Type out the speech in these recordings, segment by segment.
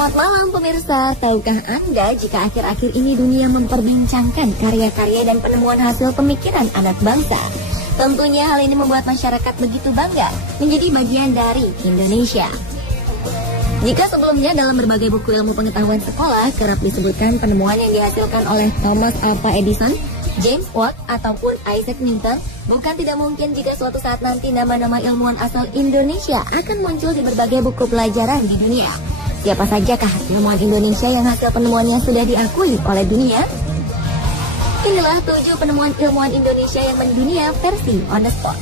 Selamat malam pemirsa, tahukah Anda jika akhir-akhir ini dunia memperbincangkan karya-karya dan penemuan hasil pemikiran anak bangsa? Tentunya hal ini membuat masyarakat begitu bangga menjadi bagian dari Indonesia. Jika sebelumnya dalam berbagai buku ilmu pengetahuan sekolah kerap disebutkan penemuan yang dihasilkan oleh Thomas Alva Edison, James Watt, ataupun Isaac Newton, bukan tidak mungkin jika suatu saat nanti nama-nama ilmuwan asal Indonesia akan muncul di berbagai buku pelajaran di dunia. Siapa sajakah ilmuwan Indonesia yang hasil penemuannya sudah diakui oleh dunia? Inilah 7 penemuan ilmuwan Indonesia yang mendunia versi on the spot.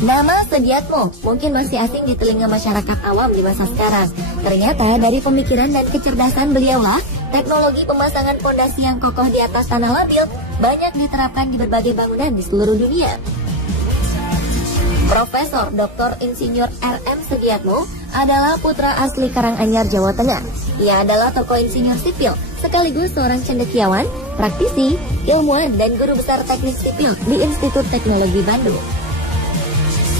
Nama Sediatmo mungkin masih asing di telinga masyarakat awam di masa sekarang. Ternyata dari pemikiran dan kecerdasan beliaulah, teknologi pemasangan fondasi yang kokoh di atas tanah labil banyak diterapkan di berbagai bangunan di seluruh dunia. Profesor Dr. Insinyur R.M. Sediatmo adalah putra asli Karanganyar, Jawa Tengah. Ia adalah tokoh insinyur sipil, sekaligus seorang cendekiawan, praktisi, ilmuwan, dan guru besar teknik sipil di Institut Teknologi Bandung.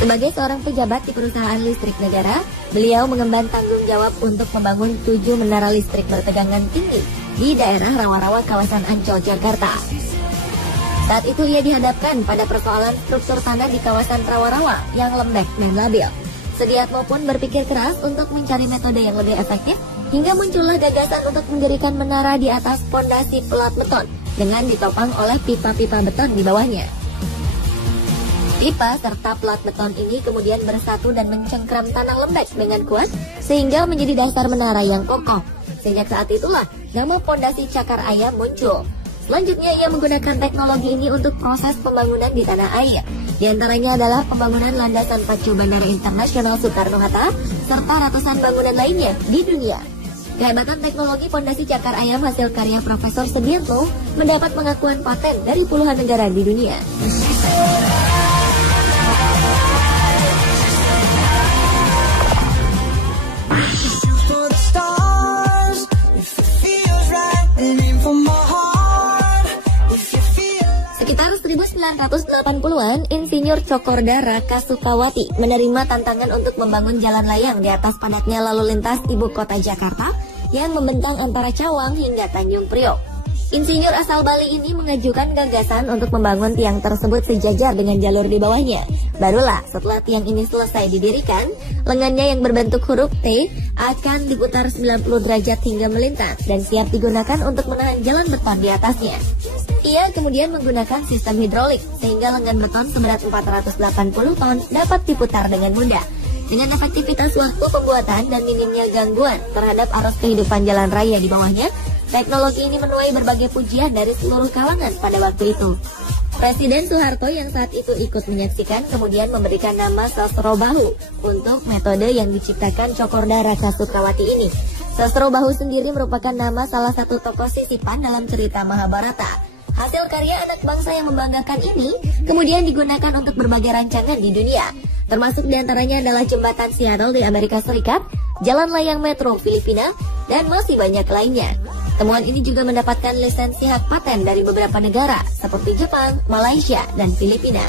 Sebagai seorang pejabat di perusahaan listrik negara, beliau mengemban tanggung jawab untuk membangun 7 menara listrik bertegangan tinggi di daerah rawa-rawa kawasan Ancol, Jakarta. Saat itu ia dihadapkan pada persoalan struktur tanah di kawasan rawa-rawa yang lembek dan labil. Sediatmo pun berpikir keras untuk mencari metode yang lebih efektif, hingga muncullah gagasan untuk mendirikan menara di atas fondasi pelat beton dengan ditopang oleh pipa-pipa beton di bawahnya. Pipa serta pelat beton ini kemudian bersatu dan mencengkram tanah lembek dengan kuat sehingga menjadi dasar menara yang kokoh. Sejak saat itulah nama fondasi Cakar Ayam muncul. Selanjutnya ia menggunakan teknologi ini untuk proses pembangunan di tanah air. Di antaranya adalah pembangunan landasan pacu Bandara Internasional Soekarno-Hatta serta ratusan bangunan lainnya di dunia. Kehebatan teknologi fondasi Cakar Ayam hasil karya Profesor Sediatmo mendapat pengakuan paten dari puluhan negara di dunia. Sekitar 1980-an, Insinyur Cokorda Raka Sukawati menerima tantangan untuk membangun jalan layang di atas padatnya lalu lintas ibu kota Jakarta yang membentang antara Cawang hingga Tanjung Priok. Insinyur asal Bali ini mengajukan gagasan untuk membangun tiang tersebut sejajar dengan jalur di bawahnya. Barulah setelah tiang ini selesai didirikan, lengannya yang berbentuk huruf T akan diputar 90 derajat hingga melintas dan siap digunakan untuk menahan jalan beton di atasnya. Ia kemudian menggunakan sistem hidrolik sehingga lengan beton seberat 480 ton dapat diputar dengan mudah. Dengan efektivitas waktu pembuatan dan minimnya gangguan terhadap arus kehidupan jalan raya di bawahnya, teknologi ini menuai berbagai pujian dari seluruh kalangan pada waktu itu. Presiden Soeharto yang saat itu ikut menyaksikan kemudian memberikan nama Sasro Bahu untuk metode yang diciptakan Cokorda Raka Sukawati ini. Sasro Bahu sendiri merupakan nama salah satu tokoh sisipan dalam cerita Mahabharata. Hasil karya anak bangsa yang membanggakan ini kemudian digunakan untuk berbagai rancangan di dunia. Termasuk diantaranya adalah jembatan Seattle di Amerika Serikat, jalan layang metro Filipina, dan masih banyak lainnya. Temuan ini juga mendapatkan lisensi hak paten dari beberapa negara seperti Jepang, Malaysia, dan Filipina.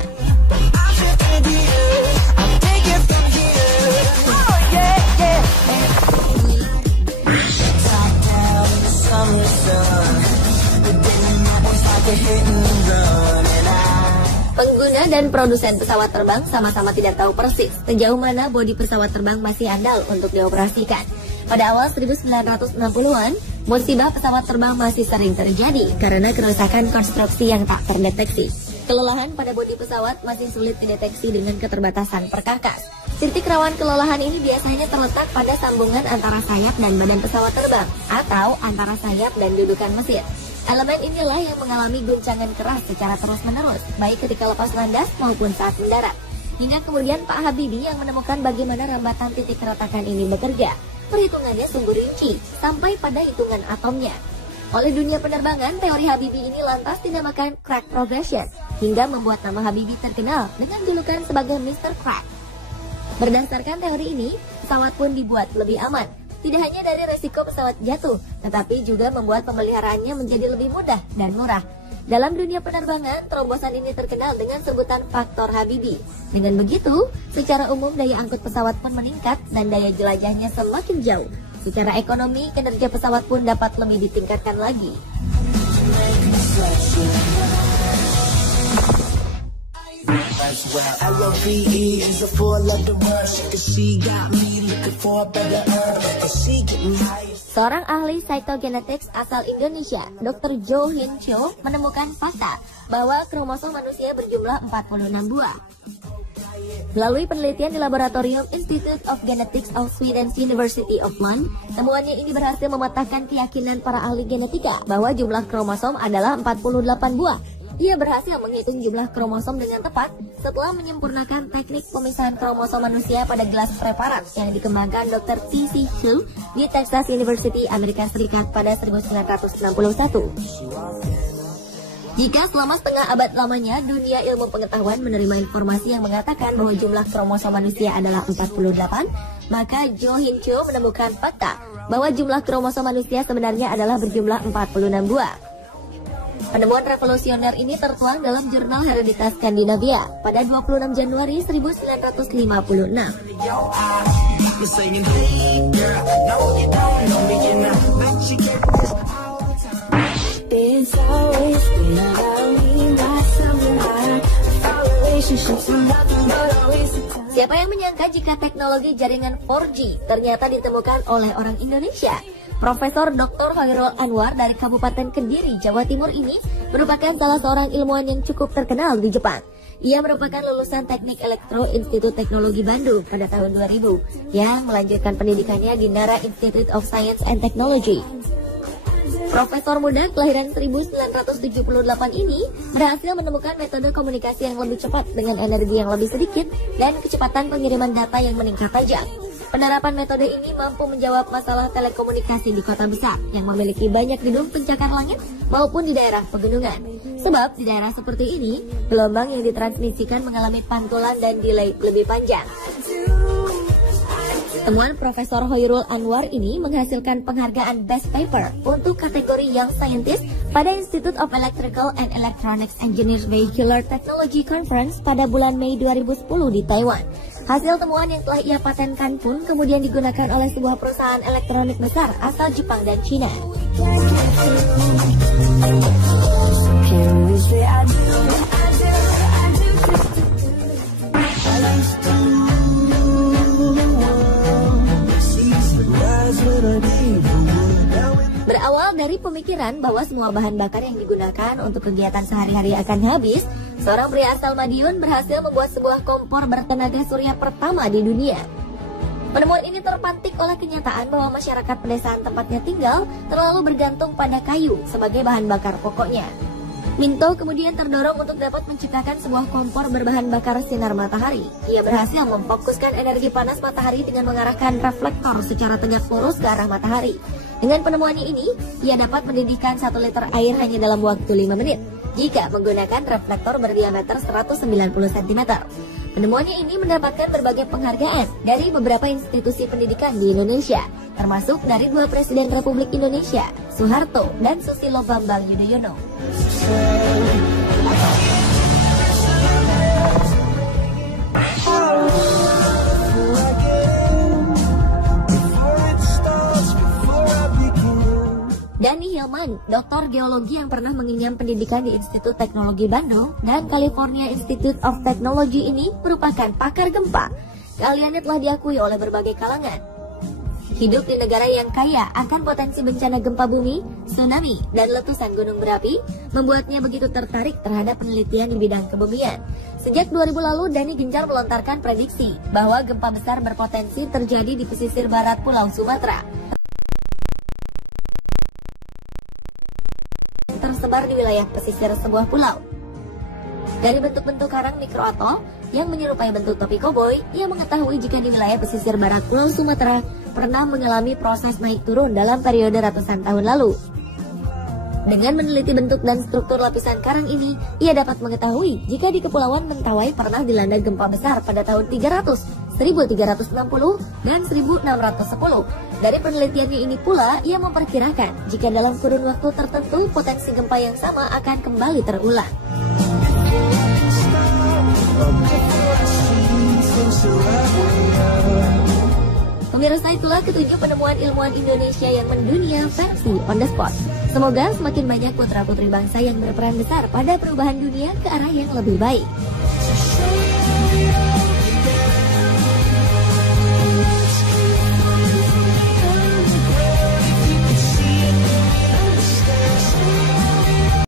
Pengguna dan produsen pesawat terbang sama-sama tidak tahu persis sejauh mana bodi pesawat terbang masih andal untuk dioperasikan. Pada awal 1960-an, musibah pesawat terbang masih sering terjadi karena kerusakan konstruksi yang tak terdeteksi. Kelelahan pada bodi pesawat masih sulit dideteksi dengan keterbatasan perkakas. Titik rawan kelelahan ini biasanya terletak pada sambungan antara sayap dan badan pesawat terbang atau antara sayap dan dudukan mesin. Elemen inilah yang mengalami guncangan keras secara terus-menerus, baik ketika lepas landas maupun saat mendarat. Hingga kemudian Pak Habibie yang menemukan bagaimana rambatan titik keretakan ini bekerja. Perhitungannya sungguh rinci, sampai pada hitungan atomnya. Oleh dunia penerbangan, teori Habibie ini lantas dinamakan crack progression, hingga membuat nama Habibie terkenal dengan julukan sebagai Mr. Crack. Berdasarkan teori ini, pesawat pun dibuat lebih aman. Tidak hanya dari resiko pesawat jatuh, tetapi juga membuat pemeliharaannya menjadi lebih mudah dan murah. Dalam dunia penerbangan, terombosan ini terkenal dengan sebutan faktor Habibi. Dengan begitu, secara umum daya angkut pesawat pun meningkat dan daya jelajahnya semakin jauh. Secara ekonomi, kinerja pesawat pun dapat lebih ditingkatkan lagi. Seorang ahli cytogenetics asal Indonesia, Dr. Jo Hin Cho, menemukan fakta bahwa kromosom manusia berjumlah 46 buah. Melalui penelitian di Laboratorium Institute of Genetics of Sweden University of Lund, temuannya ini berhasil mematahkan keyakinan para ahli genetika bahwa jumlah kromosom adalah 48 buah. Ia berhasil menghitung jumlah kromosom dengan tepat setelah menyempurnakan teknik pemisahan kromosom manusia pada gelas preparat yang dikembangkan Dr. T.C. Chu di Texas University, Amerika Serikat pada 1961. Jika selama setengah abad lamanya dunia ilmu pengetahuan menerima informasi yang mengatakan bahwa jumlah kromosom manusia adalah 48, maka Jo Hin Cho menemukan fakta bahwa jumlah kromosom manusia sebenarnya adalah berjumlah 46 buah. Penemuan revolusioner ini tertuang dalam jurnal Hereditas Skandinavia pada 26 Januari 1956. Siapa yang menyangka jika teknologi jaringan 4G ternyata ditemukan oleh orang Indonesia? Profesor Dr. Hoirul Anwar dari Kabupaten Kediri, Jawa Timur ini merupakan salah seorang ilmuwan yang cukup terkenal di Jepang. Ia merupakan lulusan Teknik Elektro Institut Teknologi Bandung pada tahun 2000 yang melanjutkan pendidikannya di Nara Institute of Science and Technology. Profesor muda kelahiran 1978 ini berhasil menemukan metode komunikasi yang lebih cepat dengan energi yang lebih sedikit dan kecepatan pengiriman data yang meningkat tajam. Penerapan metode ini mampu menjawab masalah telekomunikasi di kota besar yang memiliki banyak gedung pencakar langit maupun di daerah pegunungan. Sebab di daerah seperti ini, gelombang yang ditransmisikan mengalami pantulan dan delay lebih panjang. Temuan Profesor Hoirul Anwar ini menghasilkan penghargaan Best Paper untuk kategori Young Scientist pada Institute of Electrical and Electronics Engineers Vehicular Technology Conference pada bulan Mei 2010 di Taiwan. Hasil temuan yang telah ia patenkan pun kemudian digunakan oleh sebuah perusahaan elektronik besar asal Jepang dan Cina. Berawal dari pemikiran bahwa semua bahan bakar yang digunakan untuk kegiatan sehari-hari akan habis, seorang pria asal Madiun berhasil membuat sebuah kompor bertenaga surya pertama di dunia. Penemuan ini terpantik oleh kenyataan bahwa masyarakat pedesaan tempatnya tinggal terlalu bergantung pada kayu sebagai bahan bakar pokoknya. Minto kemudian terdorong untuk dapat menciptakan sebuah kompor berbahan bakar sinar matahari. Ia berhasil memfokuskan energi panas matahari dengan mengarahkan reflektor secara tegak lurus ke arah matahari. Dengan penemuannya ini, ia dapat mendidihkan 1 liter air hanya dalam waktu 5 menit jika menggunakan reflektor berdiameter 190 cm. Penemuannya ini mendapatkan berbagai penghargaan dari beberapa institusi pendidikan di Indonesia, termasuk dari 2 Presiden Republik Indonesia, Soeharto dan Susilo Bambang Yudhoyono. Dani Hilman, doktor geologi yang pernah mengenyam pendidikan di Institut Teknologi Bandung dan California Institute of Technology ini merupakan pakar gempa. Keahliannya telah diakui oleh berbagai kalangan. Hidup di negara yang kaya akan potensi bencana gempa bumi, tsunami, dan letusan gunung berapi membuatnya begitu tertarik terhadap penelitian di bidang kebumian. Sejak 2000 lalu, Dani gencar melontarkan prediksi bahwa gempa besar berpotensi terjadi di pesisir barat Pulau Sumatera, tersebar di wilayah pesisir sebuah pulau. Dari bentuk-bentuk karang mikroatol yang menyerupai bentuk topi koboi, ia mengetahui jika di wilayah pesisir barat Pulau Sumatera pernah mengalami proses naik turun dalam periode ratusan tahun lalu. Dengan meneliti bentuk dan struktur lapisan karang ini, ia dapat mengetahui jika di Kepulauan Mentawai pernah dilanda gempa besar pada tahun 300, 1360, dan 1610 Dari penelitiannya ini pula, ia memperkirakan jika dalam kurun waktu tertentu potensi gempa yang sama akan kembali terulang. Pemirsa, itulah ketujuh penemuan ilmuwan Indonesia yang mendunia versi On The Spot. Semoga semakin banyak putra-putri bangsa yang berperan besar pada perubahan dunia ke arah yang lebih baik.